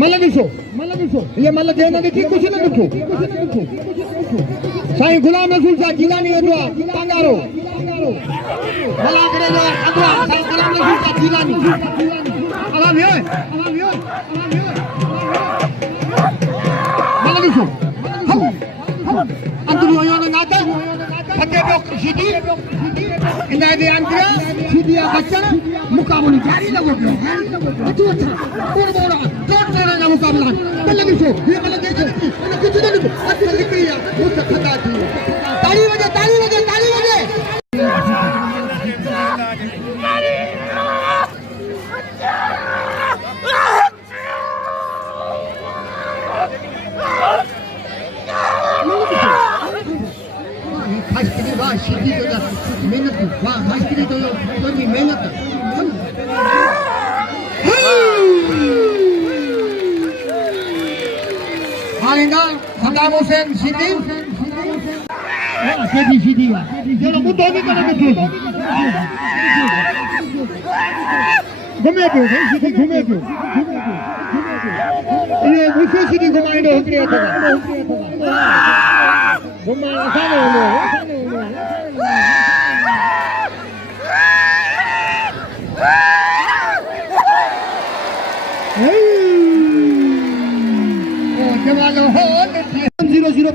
मल ॾिसो ये मल जे न ॾिठी कुझु न ॾिठो साईं गुलाम रसूल शाह जीलानी जो पंगारो मलाखड़े जो अगवा साईं गुलाम रसूल शाह जीलानी आवाज़ है मल ॾिसो अंदर यो न नाता फटे पियो सीधी इन जे अंदर सीधी बचण मुकाबलो जारी लॻो पियो अचो अच्छा कोरबोड़ा चोट चोट जा मुकाबला मल ॾिसो ये मल देखो कुझु न ॾिठो अच निकिरी आ मुठ खता थी ताली वजे मेहनत वाह मास्टरी तो तुझी मेहनत आएगा सदाम हुसैन सिद्दी सीधी चलो मुद्दो नहीं करेंगे घूमे पियो भाई सीधी घूमे पियो ये मुझे सीधी घुमाइंदो हिकिड़े घुमाइण असांजो हूंदो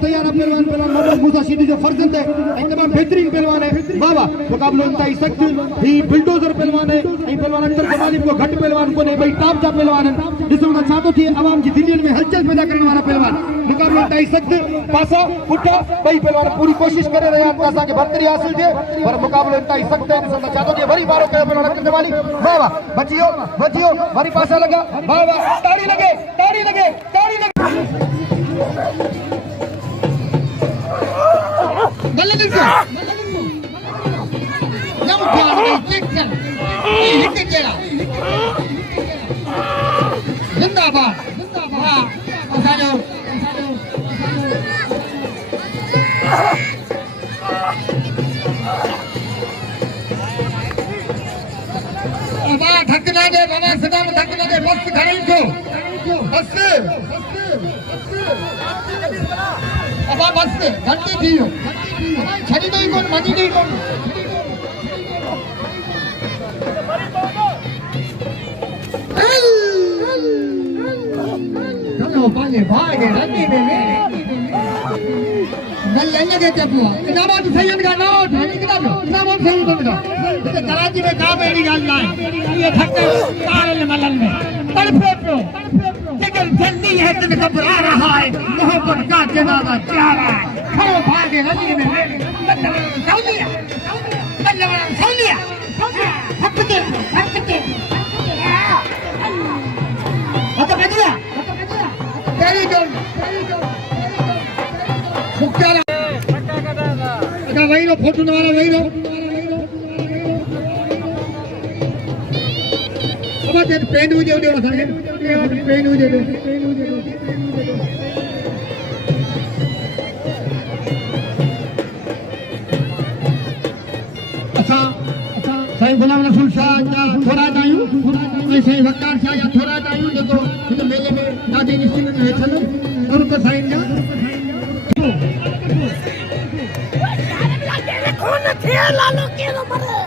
तैयार है पहलवान मोहम्मद मूसा सीधी जो फर्जंद है तमाम बेहतरीन पहलवान है बाबा मुकाबलो इंतहाई सख्त ही बुलडोजर पहलवान है पहलवान अख्तर जमाली को घट पहलवान को भाई टॉप जा पहलवान है ॾिसो था छा थो थिए आवाम जी दिलियुनि में हलचल पैदा करण वाला पहलवान मुकाबलो इंतहाई सख्त पासा पुठा ॿई पहलवान पूरी कोशिश करे रहिया आहिनि असांखे बरतरी हासिल थिए पर मुकाबलो इंतहाई सख्त है ॾिसो था छा थो थिए वरी बारो कयो पहलवान अख्तर जमाली वाह वाह बची वियो वरी पासा लगा वाह वाह ताड़ी लगे गलत है नम जाने चिकन हिट केड़ा जिंदाबाद वाह असाजो बाबा धकना दे बाबा सदाम धकना दे बस खड़ी थो बस बाबा बस घंटे थी छड़ी नहीं कौन मजी नहीं कौन चलो पाले भागे रंडी में नल लगे चपुआ इनामत सही का नोट है किताब इनामत सही तो कराची में काम एड़ी गाल ना ये थके काल मलल में तड़पे पियो लेकिन जल्दी है दिन घबरा रहा है मोहब्बत का जनाजा प्यारा खड़ो भागे रंडी में सौलिया हकते बदला तेरी जो मुक्तारा अदा वही रो फोटो वाला वही रो अब ते पेन हो जे असांखे पेन हो जे अच्छा साईं गुलाम रसूल शाह जा थोड़ा आहियूं ऐं साईं वकार शाह जा थोड़ा आहियूं जेको हिन मेले में ॾाढी निश्चित वेठल उर्द साईं जा कौन थे लालो के मरे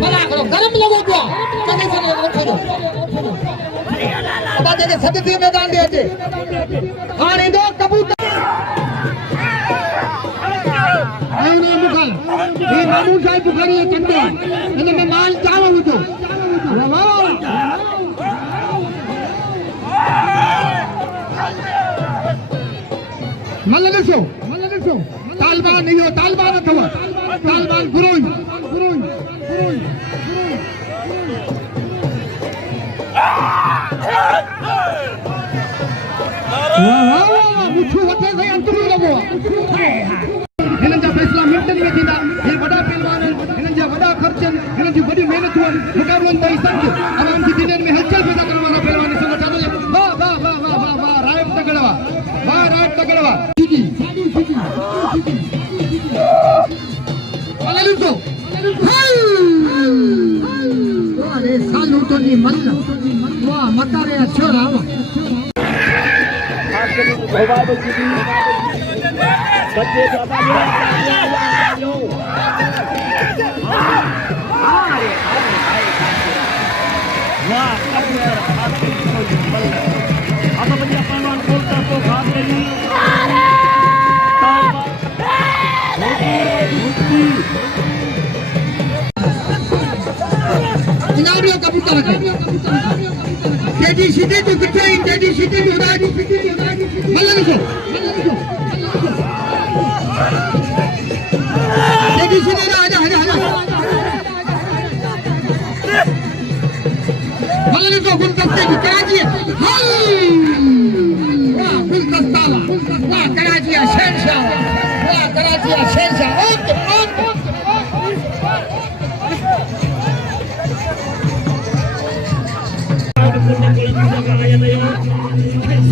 Malakhro गरम लगो पिया चनेसर के सदस्य मैदान दे अचे हां ईंदो कबूतर आउने मुखल ये महमूद साहब बुखारी चंदे इन में माल चाव विझो मल ॾिसो तालिबान इहो तालिबान अथव तालिबान गुरोई मुठो वठे साईं अंतरू लॻो हिननि जा फैसला मिंटनि में थींदा हे वॾा पहलवान आहिनि हिननि जा वॾा ख़र्च आहिनि हिननि जी वॾी महिनतूं आहिनि मुक़ाबलनि ताईं सख़्तु अवाम जी दिलनि में हलचल पैदा करण वारा पहलवान ॾिसणु चाहींदो वाह वाह वाह वाह वाह वाह रायब तगड़वा वाह रायब तगड़वा अरे सालू तो नहीं मल वाह मता रे अच्छो राम बच्चे बाबा यो वाह अब बढ़िया पहलवान बोलता तो भाग रही जनाब लोग कबूतर केजी सीधे तो किथे केजी सीधे तो उड़ा मल्ल को केजी सीधे आजा आजा आजा मल्ल को गुलदस्ते की कराची वाह गुलदस्ता वाह कराची शहंशाह वाह कराची शहंशाह ओके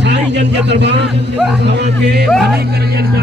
साईं जन जे दरबार तव्हांखे भली करे ॾियण जा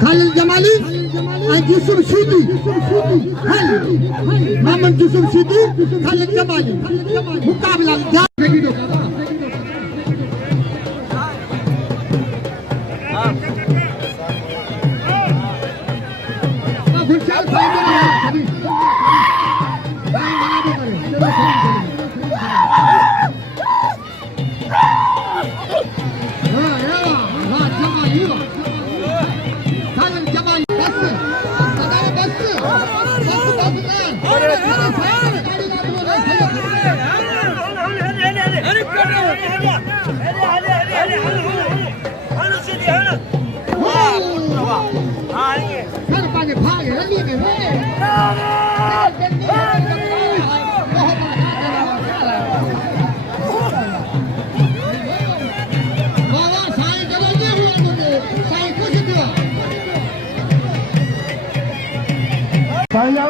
खालिद जमाली यूसुफ सीधी मोहम्मद यूसुफ सीधी खालिद जमाली मुकाबला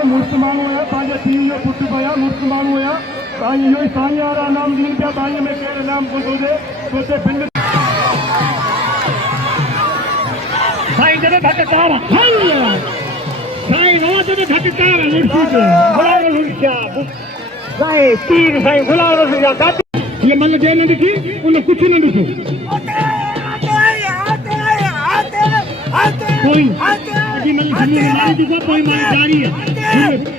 मुस्लमान हुआ पंहिंजे पीउ जो पुटु पिया मुस्लमान हुआ साईं इहो ई साईं वारा नाम ॾियनि पिया साईं में कहिड़े नाम ॿुधो हुजे सोचे पिंड साईं जॾहिं घटतार साईं नवां जॾहिं घटतार साईं पीर साईं गुलाब ये मन जे न ॾिठी उन कुझु न ॾिठो कोई अॼु मन सुम्ही मारी ॾिठो पोइ मां जारी आहे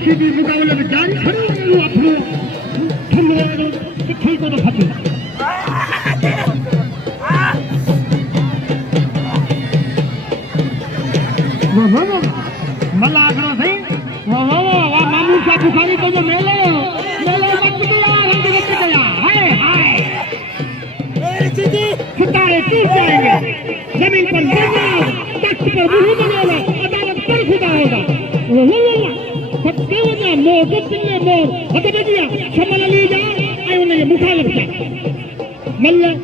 सीधी मुकाबले में जारी खड़ो अपनो ठुलो किथे को फटे मलाखरो सही वाह वाह वाह महमूद शाह बुखारी को जो मेला मत गया रंग मत गया हाय हाय मेरे सीधी सितारे टूट जाएंगे जमीन पर गिरना तख्त पर मुंह बनेगा अदालत पर खुदा होगा सत्तेवजा मोर दुतिले मोर हथ बजिया शमल ली जा ऐं उन जे मुखालिफ जा मल्ल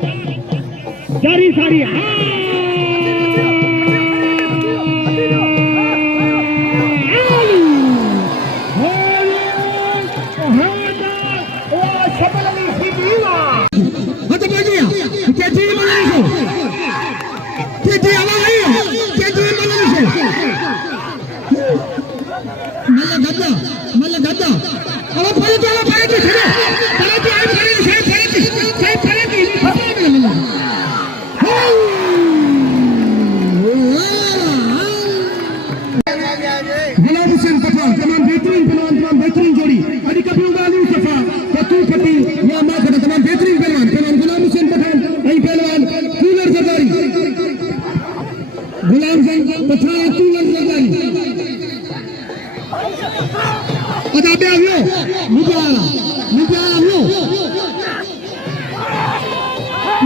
जारी सारी पीटी आवाज नहीं है पीटी मल्ल गद्दा अरे फरेटी खड़े फरेटी आई फरेटी गुलाम हुसैन पठान तमाम बेहतरीन पहलवान तमाम बेहतरीन जोड़ी अभी कभी उगाली सफा कतू फटी या मां खड़ा तमाम बेहतरीन पहलवान गुलाम हुसैन पठान आई पहलवान कूलर सरदारी गुलाम हुसैन पठान कूलर सरदारी अदा पे आयो मुझे आयो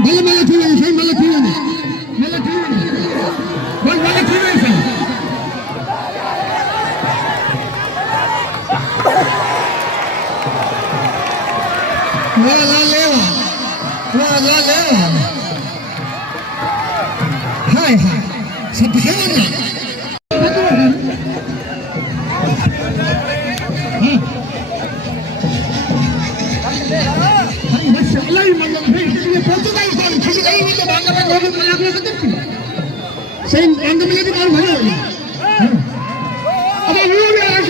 भले ठीक है सही भले ठीक है बोल भले ठीक है सही वाला लेवा हाय सब खेलना सही अंग मिले की बात भले अब वो भी आज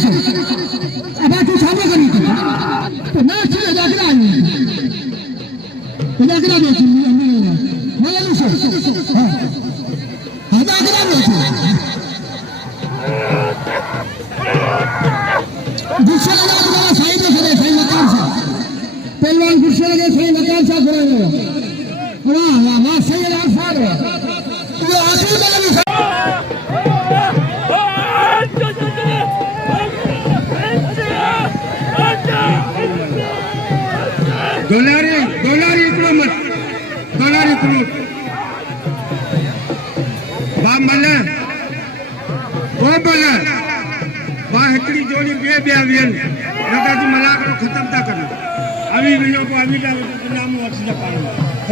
अब तू सामने करी तो ना चले जाकर आई जाकर दे मैं लूं हां जाकर दे दूसरा वाला साइड में खड़े सही मकान से पहलवान गुस्से लगे सही मकान से खड़े हो वाह सही है यार वो आखिर वाला डॉलर इतना मत बा मले वो बोले बा हकड़ी जोड़ी बे आवियन लगा जी मलाखरो खत्म था करना अभी विनो को अभी नाम वक्स न पानो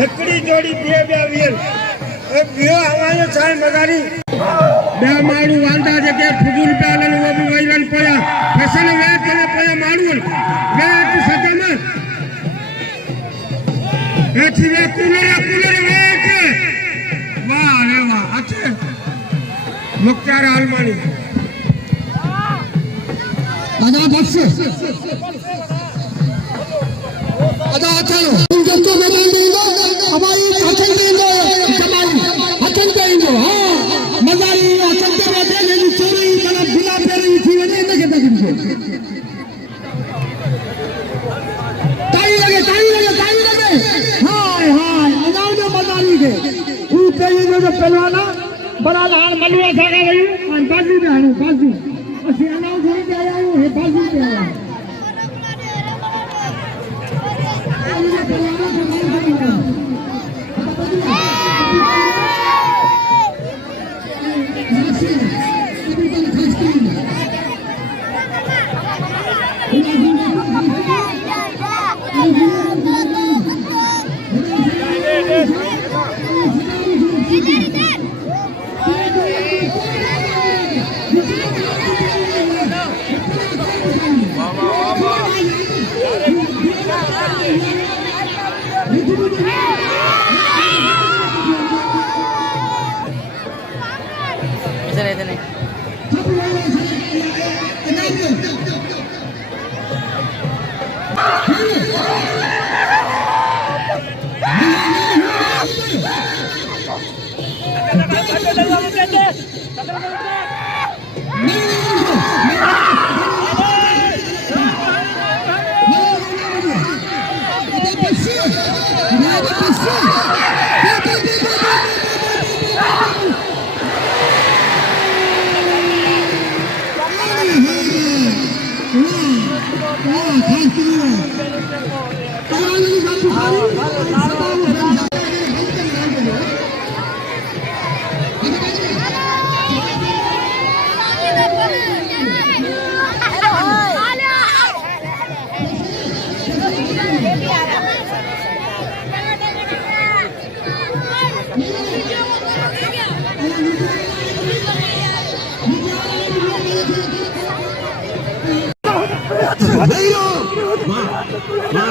हकड़ी जोड़ी बे आवियन ए बियो हवायो चाहे मगारी बे मारू वांदा जके फुजुल पेलन वो भी वैलन पया फैशन वे करे पया मारू वे की सके में वे कूलर वेट वाह अरे वाह अच्छे मुख्तार आलमानी अदा बस अदा चलो जंतो में देंगे हमारी हथन देंगे जमाई हथन देंगे हां मजारी हथन के बैठे ने चोरी कला बिना पेरी थी नहीं लगे तक ताई लगे हाय अनाउ जो मजारी के ऊपे ये जो पहलवाना बड़ा लाल मलुआ सागा गई और बाजू में आयो बाजू असि अनाउ जोड़ी पे आया है बाजू पे आया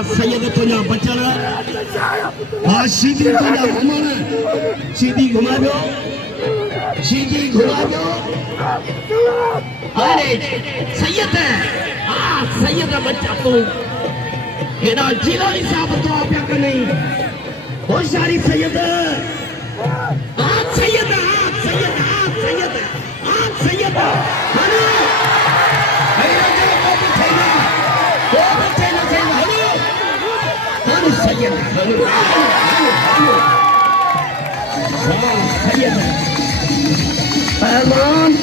सैयद तुझा बचन सीधी तुझा घुमण सीधी घुमायो सीधी घुमायो अरे सैयद सैयद बच्चा तू हेड़ा जिला हिसाब तो आप नहीं होशियारी सैयद सैयद सैयद सैयद सैयद पहलवान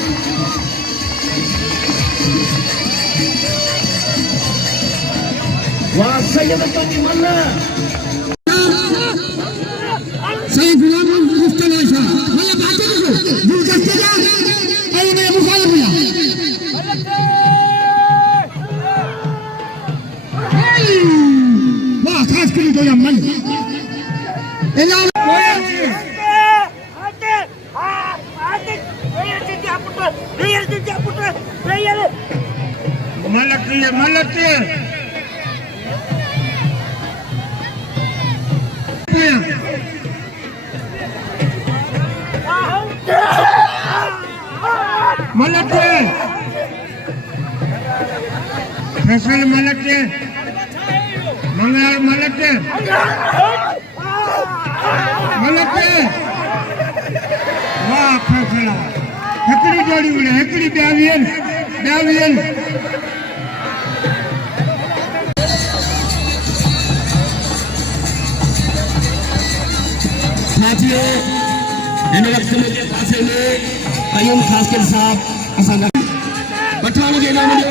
वाह सैयद तो मल्ला सैयद गुलाम मुस्तफा शाह मतलब बातें देखो जो करते जा और मेरे मुखालिफ हुआ वाह खास कर तो या मन एलान मलक मलक फसल मलक मंगल मलक मलक वाह फसल हिकड़ी जोड़ी उड़े हिकड़ी ॿियावीहन साथियों इन वक्त मुझे पासे में कयूम खासकर साहब असां पठान के नाम जो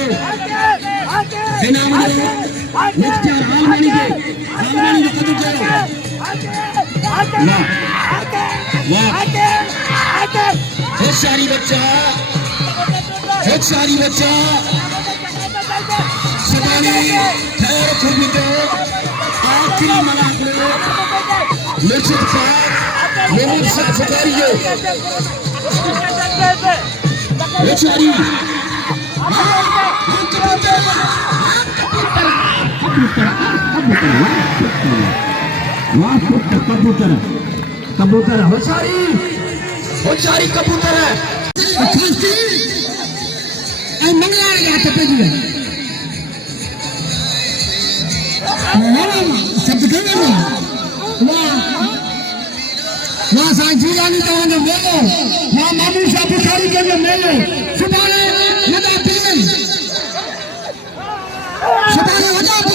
मुख्तार आलमानी जो कदम कयो वाह होशियारी बच्चा सदानी खैर खूबी तो आखिरी मलाखरो मुर्शिद साहब महमूद शाह बुखारी जो होशियारी कबूतर होशियारी कबूतर है मंगला वाह साईं तव्हांजो मेलो मां महमूद शाह बुखारी जो मेलो सुभाणे वॾा